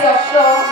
প্রবেশ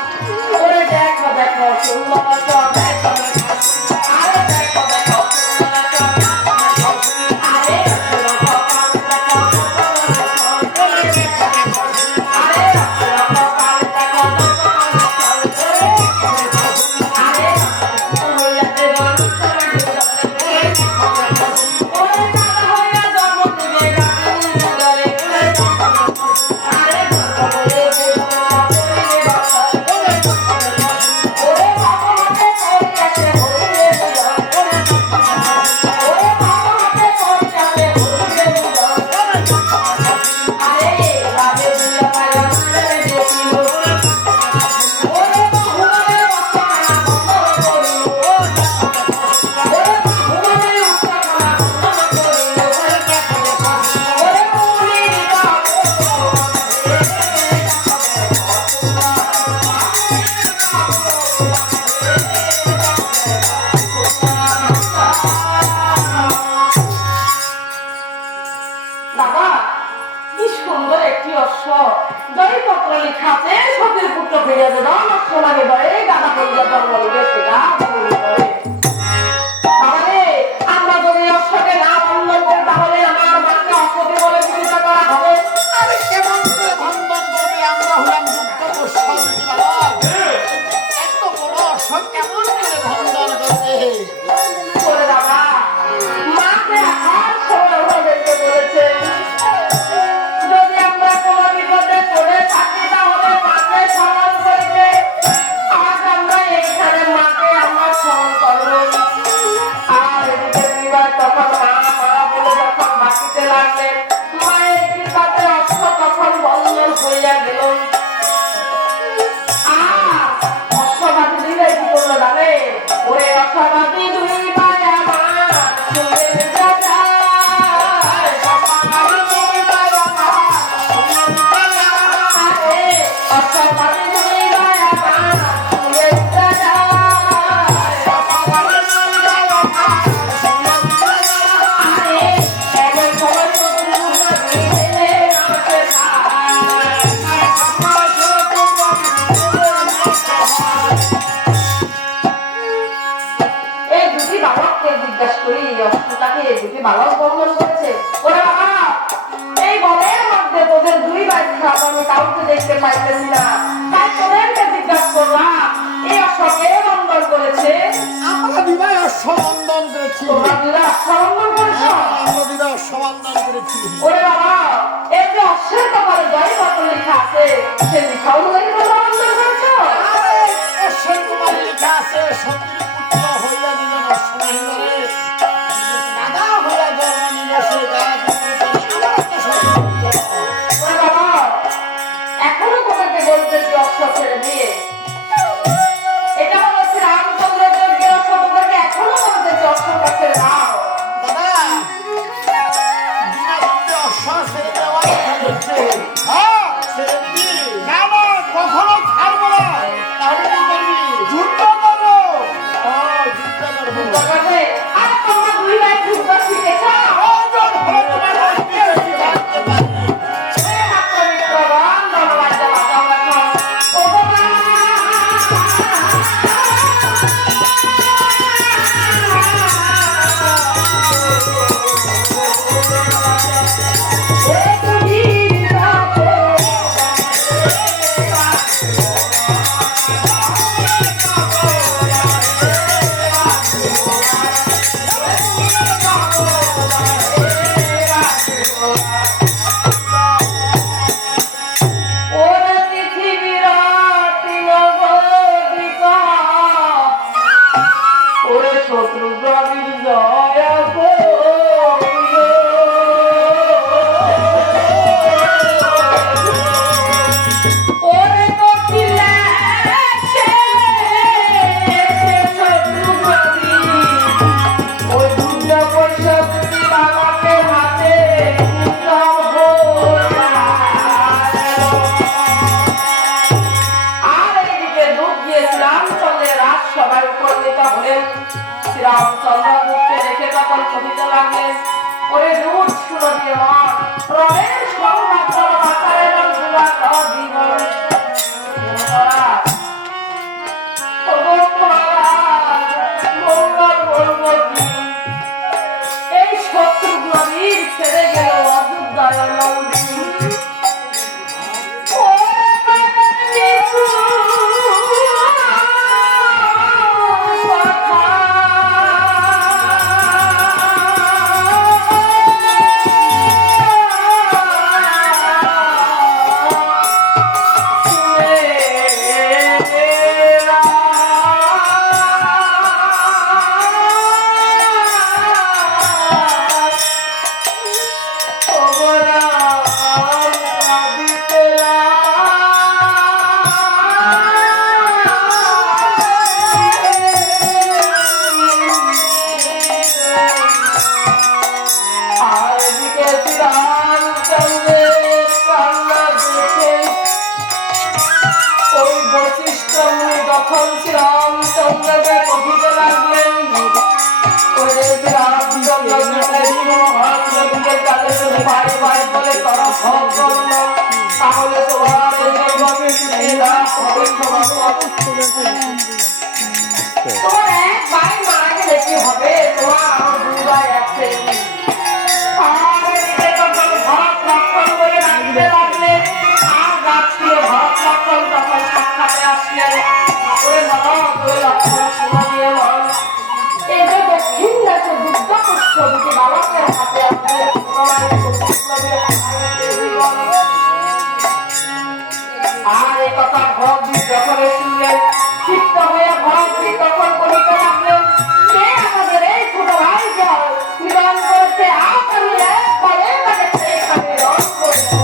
সংবাদ বশিষ্ঠ মুনি যখন শ্রীরামচন্দ্রকে কহিতে লাগলেন, ওরে শ্রীরামচন্দ্রের কাছে শুধু ভাই ভাই বলে তারা ভোগ করল, তাহলে তোমার তোমার এক ভাই মারা গেলে কি হবে? তোমার আমার দুই ভাই আছে। আর এই কথা ভগবত যখন শুনলেন, ক্ষিপ্ত হয়ে ভগবত তখন করিতে লাগলেন, আমাদের এই ছোট ভাই নিবারণ করতে ফলে তাকে সেইখানে রং করবো।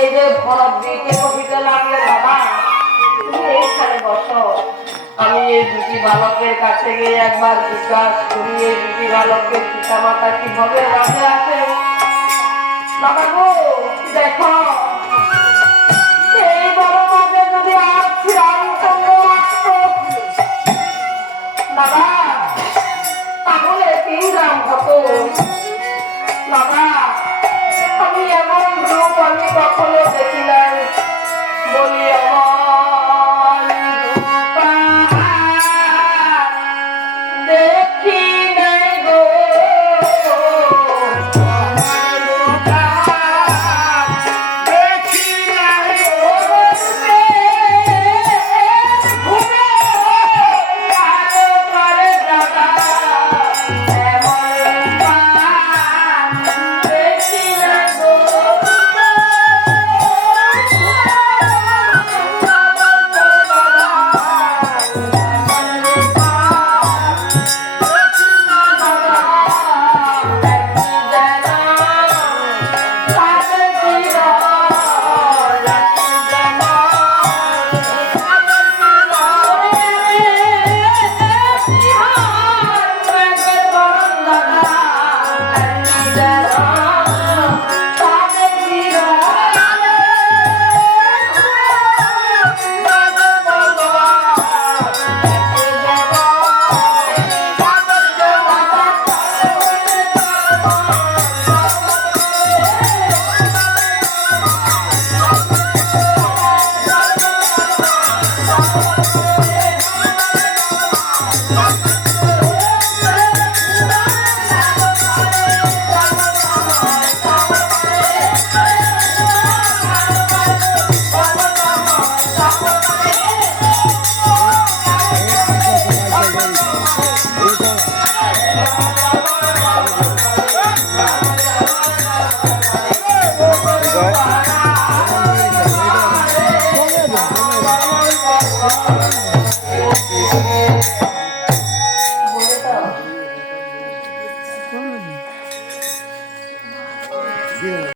এই যে ভরতজিকে কহিতে লাগলে, বাবা তুমি এইখানে বসো, আমি এই দুটি বালকের কাছে গিয়ে একবার জিজ্ঞাসা করি এই দুটি বালকের পিতা মাতা কিভাবে রাজে আছে। বাবা গো দেখো, এই বড় মাঝে যদি আর শ্রীরামচন্দ্র আসত বাবা, তাহলে 3 গ্রাম হতো। বাবা আমি এমন রূপ আমি কখনো দেখি নাই, বলি দেখি নাই গো, দেখি নাই গো, ঘুরে আলো করে দাদা